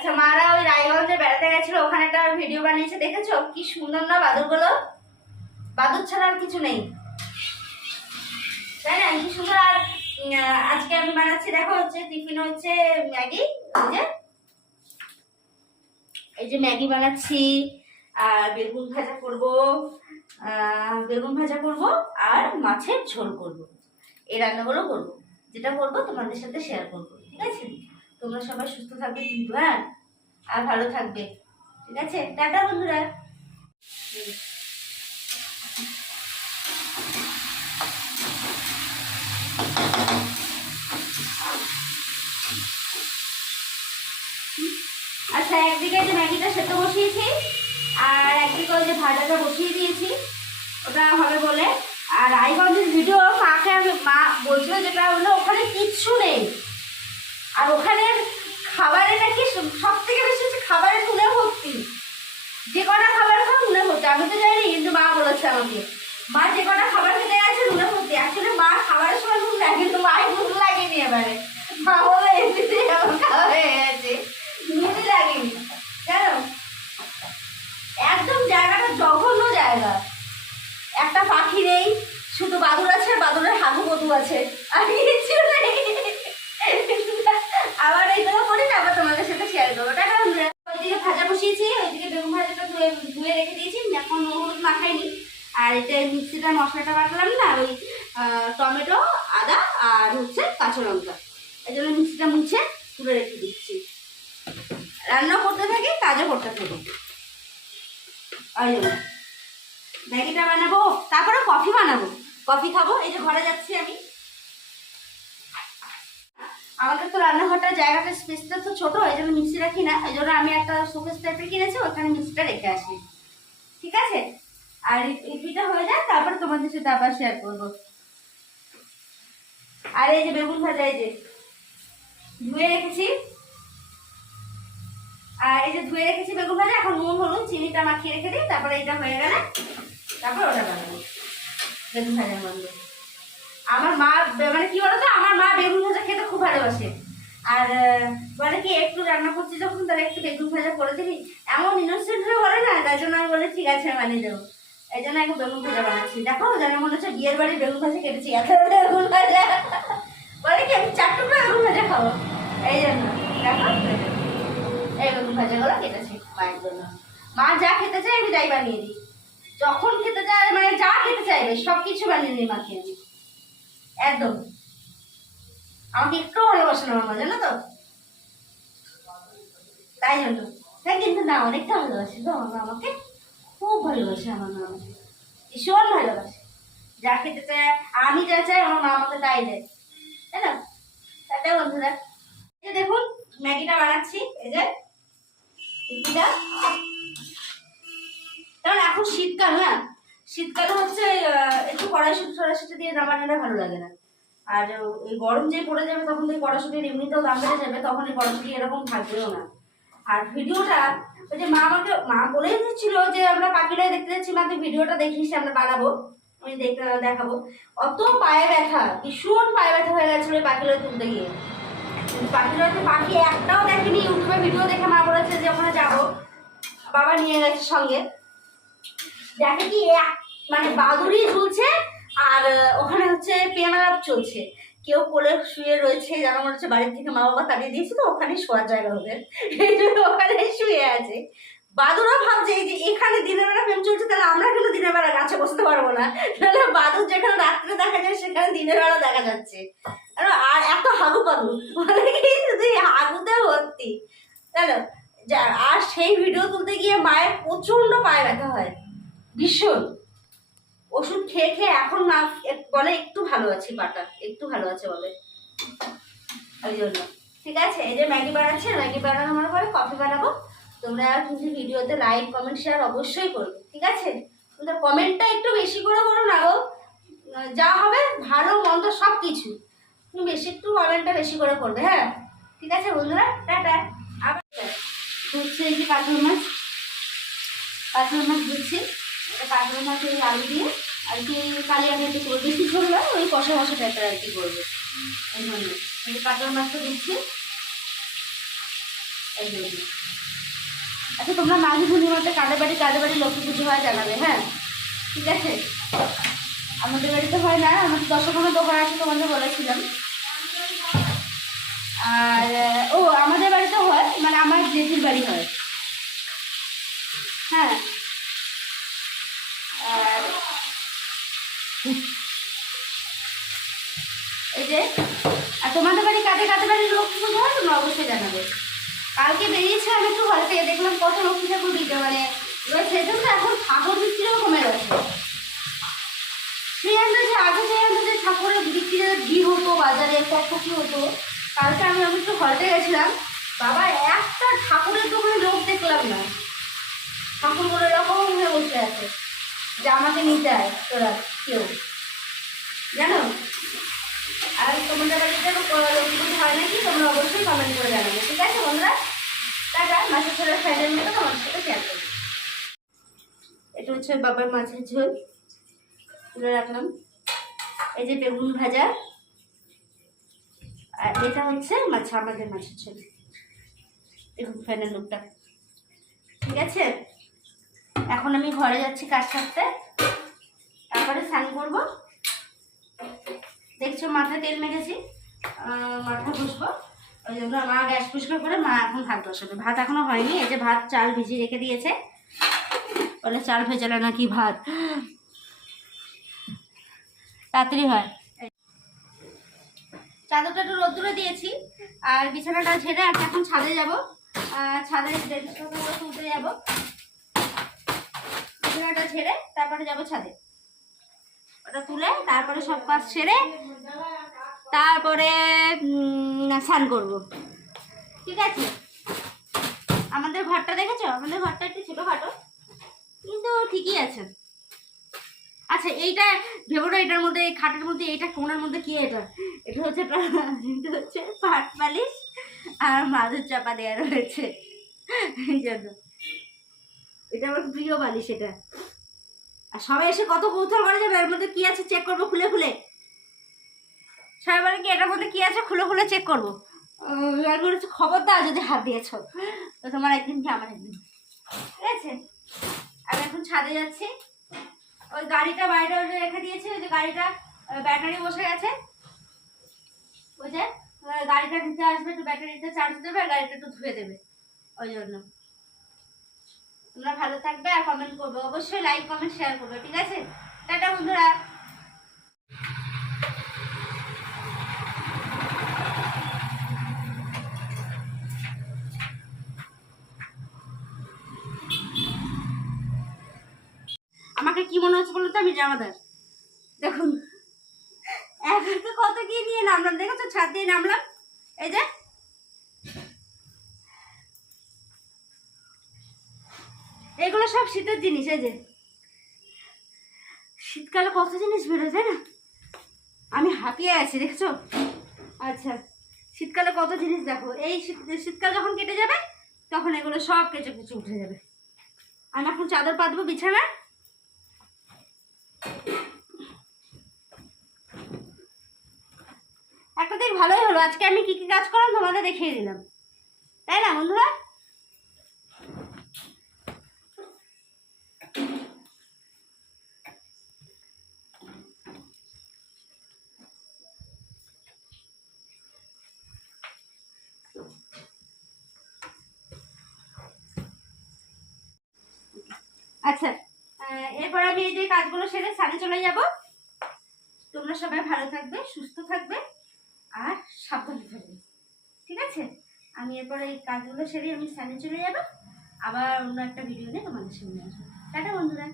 আচ্ছা মারা ওই রায়গঞ্জে বেড়াতে গেছিল, ওখানে একটা ভিডিও বানিয়েছে, দেখেছ? কি সুন্দর না বাদুরগুলো বাদুর ছাড়া আর কিছু নেই। তাই না? কি সুন্দর, আর আজকে আমি বানাচ্ছি, দেখো, হচ্ছে টিফিন হচ্ছে ম্যাগি যে। এই যে ম্যাগি বানাচ্ছি, আর বেগুন ভাজা করব বেগুন ভাজা করব, আর মাছের ঝোল করব। এই রান্নাগুলো করব, যেটা করব তোমাদের সাথে শেয়ার করব, ঠিক আছে? তোমরা সবাই সুস্থ থাকবে কিন্তু হ্যাঁ? আর ভালো থাকবে। ঠিক আছে? টাটা, বন্ধুরা। আচ্ছা একদিকে যে ম্যাগিটা সেদ্ধ বসিয়েছি, আর একদিকে ওই যে ভাজাটা বসিয়ে দিয়েছি, ওটা হবে বলে। আর রায়গঞ্জের ভিডিও মাকে মা বলছিল যেটা হলো, ওখানে কিচ্ছু নেই। আর ওখানে খাবারে নাকি সব থেকে বেশি হচ্ছে খাবারে নুনে ভর্তি। যে কটা খাবার খাও নুনে ভর্তি। আমি তো জানি, কিন্তু মা বলেছে আমাকে। মা যে কটা খাবার খেতে গেছে নুনে ভর্তি। অ্যাকচুয়ালি মা খাবারের সময় নুন লাগে কিন্তু মাই নুন লাগেনি এবারে। মা বলে এসেছে আমার খাওয়া হয়ে গেছে। নুনই লাগেনি। জানো একদম জায়গাটা জঘন্য জায়গা। একটা পাখি নেই, শুধু বাদুর আছে বাদুরের হাগু বধু আছে। আর কিছু নেই আবার এইগুলো করি না আবার তোমাদের সাথে শেয়ার করব টাকা বন্ধুরা ওইদিকে ভাজা বসিয়েছি ওইদিকে বেগুন ভাজাটা ধুয়ে রেখে দিয়েছি, এখন হলুদ মাখাইনি। আর এটা মিক্সিটা মশলাটা বাটলাম না, ওই টমেটো, আদা আর হচ্ছে কাঁচা লঙ্কা। এই জন্য মিক্সিটা মুছে তুলে রেখে দিচ্ছি। রান্না করতে থাকি, কাজও করতে থাকি। ম্যাগিটা বানাবো, তারপরে কফি বানাবো। কফি খাব, এই যে ঘরে যাচ্ছি আমি। আমাদের তো রান্নাঘরটার জায়গাটা স্পেসটা তো ছোট, এই জন্য মিক্সি রাখি না। এই জন্য আমি একটা শোকেস টাইপের কিনেছি, ওখানে মিক্সিটা রেখে আসি। ঠিক আছে? আর ইপিটা হয়ে যায় তারপর তোমাদের সাথে আবার শেয়ার করব। আর এই যে বেগুন ভাজা, এই যে ধুয়ে রেখেছি। আর এই যে ধুয়ে রেখেছি বেগুন ভাজা, এখন নুন, হলুদ, চিনিটা মাখিয়ে রেখে দিই, তারপরে এটা হয়ে গেলে তারপর ওটা বানাবো। বেগুন ভাজার মধ্যে। আমার মা মানে কি বলতো আমার মা বেগুন ভাজা খেতে খুব ভালোবাসে আর বলে কি, একটু রান্না করছি যখন, তাহলে একটু বেগুন ভাজা করে দিবি। এমন ইনোসেন্ট হয়ে বলে না তাই জন্য আমি বলে, ঠিক আছে বানিয়ে দেবো। এই জন্য এখন বেগুন ভাজা বানাচ্ছি। দেখো, যেন মনে হচ্ছে বিয়ের বাড়ির বেগুন ভাজা কেটেছি। এত বেগুন ভাজা। বলে কি, আমি চার টুকরো বেগুন ভাজা খাব। এই জন্য, দেখো, এই বেগুন ভাজাগুলো কেটেছি মায়ের জন্য। মা যা খেতে চায় আমি তাই বানিয়ে দিই। যখন খেতে চায় মানে যা খেতে চাইবে সব কিছু বানিয়ে দিই মাকে আমি। একদম। আমাকে একটু না মামা জানো তো? তাই জন্য। তাই কিন্তু না, অনেকটা ভালোবাসে তো আমার আমাকে খুব ভালোবাসে আমার মা আমাকে। ভীষণ ভালোবাসে। যা খেতে চায়, আমি যা চাই, আমার মা আমাকে তাই দেয়। তাই না? তাই বন্ধুরা। এই যে দেখুন, ম্যাগিটা বানাচ্ছি। এই যে এটা কারণ এখন শীতকাল না শীতকালে হচ্ছে একটু কড়াইশুটি টড়াইশুটি দিয়ে রান্নাটা ভালো লাগে না। আর এই গরম যে পড়ে যাবে তখন এই কড়াইশুটির এমনিতেও দাম বেড়ে যাবে, তখন এই কড়াইশুটি এরকম থাকবেও না। আর ভিডিওটা, ওই যে মা আমাকে, মা বলেই দিচ্ছিল যে আমরা পাখিটাই দেখতে যাচ্ছি, মা তুই ভিডিওটা দেখিস, আমরা বানাবো, আমি দেখাবো। অত পায়ে ব্যথা, ভীষণ পায়ে ব্যথা হয়ে গেছিল ওই পাখিগুলো তুলতে গিয়ে। পাখিগুলো তো পাখি একটাও দেখেনি, ইউটিউবে ভিডিও দেখে মা বলেছে যে ওখানে যাব, বাবা নিয়ে গেছে সঙ্গে। দেখে কি এক মানে বাদুড়ি ঝুলছে আর ওখানে হচ্ছে পেয়ারাপ চলছে। কেউ কোলে শুয়ে রয়েছে, যেন মনে হচ্ছে বাড়ির থেকে মা বাবা তাড়িয়ে দিয়েছে, তো ওখানে শোয়ার জায়গা ওদের। এই জন্য ওখানে শুয়ে আছে। বাদুরও ভাবছে, এই যে এখানে দিনের বেলা প্রেম চলছে, তাহলে আমরা কিন্তু দিনের বেলা গাছে বসতে পারব না। তাহলে বাদুর যেখানে রাত্রে দেখা যায়, সেখানে দিনের বেলা দেখা যাচ্ছে। আর এত হাগু পাগু। মানে শুধু হাগুতে ভর্তি। যা- আর সেই ভিডিও তুলতে গিয়ে মায়ের প্রচণ্ড পায়ে ব্যথা হয়। ভীষণ। ওষুধ খেয়ে খেয়ে এখন মা বলে, একটু ভালো আছি পাটা, একটু ভালো আছে বলে। ওই জন্য। ঠিক আছে, এই যে ম্যাগি বানাচ্ছে, ম্যাগি বানানোর পরে কফি বানাবো। তোমরা কিন্তু ভিডিওতে লাইক, কমেন্ট, শেয়ার অবশ্যই করবে। ঠিক আছে? তোমরা কমেন্টটা একটু বেশি করে করো না গো। যা হবে, ভালো, মন্দ সব কিছু তুমি বেশি, একটু কমেন্টটা বেশি করে করবে হ্যাঁ? ঠিক আছে বন্ধুরা? টাটা। আবার হচ্ছে এই যে কাতল মাছ। কাতল মাছ দিচ্ছি। এটা মাছ ওই আলু দিয়ে, আর কি কালিয়া একটু করব। বেশি ঝোল না, ওই কষা কষা টাইপের আর কি করব। এই জন্য। যে কাতলা মাছটা দিচ্ছি এই যে আচ্ছা তোমরা মাঘী পূর্ণিমাতে কাদের বাড়ি কাদের বাড়ি লক্ষ্মী পুজো হয় জানাবে হ্যাঁ? ঠিক আছে? আমাদের বাড়িতে হয় না, আমাদের দশকর্মা দোকান আছে তোমাদের বলেছিলাম। আর, ও, আমাদের বাড়িতে হয় মানে আমার জেঠির বাড়ি হ্যাঁ আর এই যে আর তোমাদের বাড়ি কাদের কাদের বাড়ি লক্ষ্মী পুজো হয় তোমরা অবশ্যই জানাবে। কালকে বেরিয়েছে, আমি একটু ঘরে থেকে দেখলাম কত লক্ষ্মী ঠাকুর দিতে মানে এবার সেজন্য এখন ঠাকুর বিক্রিও কমে গেছে সেই আন্দাজে আগে সেই আন্দাজে ঠাকুরের বিক্রির ভিড় হতো, বাজারে কত কি হতো, কালকে আমি আমি একটু ঘরে গেছিলাম। বাবা, একটা ঠাকুরের দোকানে লোক দেখলাম না। ঠাকুরগুলো এরকম হয়ে বসে আছে। যে আমাকে নিতে আয়, তোরা কেউ। জানো? আর তোমাদের বাড়িতে লক্ষ্মী পুজো হয় নাকি, তোমরা অবশ্যই কমেন্ট করে জানাবে, ঠিক আছে বন্ধুরা? টাটা মাছের ছোলার ফ্রাইডের মতো তোমাদের সাথে শেয়ার করব। এটা হচ্ছে বাবার মাছের ঝোল। তুলে রাখলাম। এই যে বেগুন ভাজা। আর এটা হচ্ছে মাছ আমাদের মাছের ঝোল। দেখুন ফ্যানের লোকটা ঠিক আছে? এখন আমি ঘরে যাচ্ছি কাজ সারতে। তারপরে স্নান করব। দেখছ মাথায় তেল মেখেছি মাথা ঘষবো ওই জন্য মা গ্যাস পরিষ্কার করে মা এখন ভাত বসাবে। ভাত এখনও হয়নি, এই যে ভাত চাল ভিজিয়ে রেখে দিয়েছে। বলে চাল ভেজালে নাকি ভাত। তাড়াতাড়ি হয়। চাদরটা একটু রোদ্দুরে দিয়েছি, আর বিছানাটা ঝেড়ে আর এখন ছাদে যাব। ছাদে তুলতে যাব। বিছানাটা ঝেড়ে তারপরে যাব ছাদে। ওটা তুলে তারপরে সব কাজ সেরে তারপরে স্নান করব। ঠিক আছে? আমাদের ঘরটা দেখেছ? আমাদের ঘরটা একটু ছোটোখাটো, কিন্তু ঠিকই আছে। আচ্ছা এইটা ভেবো না, এটার মধ্যে খাটের মধ্যে, এইটা কোনার মধ্যে কি এটা? এটা হচ্ছে এটা হচ্ছে পাট পালিশ আর মাদুর চাপা দেওয়া রয়েছে। এই জন্য। এটা আমার প্রিয় বালিশ এটা। আর সবাই এসে কত কৌতূহল করে যাবে এর মধ্যে কি আছে চেক করব খুলে খুলে? সবাই বলে কি, এটার মধ্যে কি আছে? খুলে খুলে চেক করব। আর বলেছে খবরদার যদি হাত দিয়েছ। তো তোমার একদিন কি, আমার একদিন। ঠিক আছে? আমি এখন ছাদে যাচ্ছি। ওই গাড়িটা বাইরে রেখে দিয়েছি, ওই যে গাড়িটা ব্যাটারি বসে গেছে। ওই যে গাড়িটা নিতে আসবে, একটু ব্যাটারিতে চার্জ দেবে আর গাড়িটা একটু ধুয়ে দেবে। ওই জন্য। তোমরা ভালো থাকবে আর কমেন্ট করবে। অবশ্যই লাইক কমেন্ট শেয়ার করবে, ঠিক আছে? টাটা, বন্ধুরা। আমাকে কি মনে হচ্ছে বলো তো? আমি জামাদার দেখুন। এখন তো কত কি নিয়ে নামলাম? দেখেছ? ছাদ দিয়ে নামলাম এই যে এগুলো সব শীতের জিনিস, এই যে। শীতকালে কত জিনিস বেরোয়, তাই না? আমি হাঁপিয়ে আছি, দেখছ? আচ্ছা শীতকালে কত জিনিস দেখো। এই শীতকাল যখন কেটে যাবে, তখন এগুলো সব কেচে কুচে উঠে যাবে। আমি এখন চাদর পাতবো বিছানায়? একটা দিক ভালোই হলো। আজকে আমি কি কি কাজ করলাম তোমাদের দেখিয়ে দিলাম। তাই না, বন্ধুরা? আচ্ছা এরপর আমি এই যে কাজগুলো সেরে সানে চলে যাব। তোমরা সবাই ভালো থাকবে, সুস্থ থাকবে আর সাবধানে থাকবে। ঠিক আছে? আমি এরপর এই কাজগুলো সেরে আমি সানে চলে যাব। আবার অন্য একটা ভিডিও নিয়ে তোমাদের সামনে আসব। টাটা বন্ধুরা।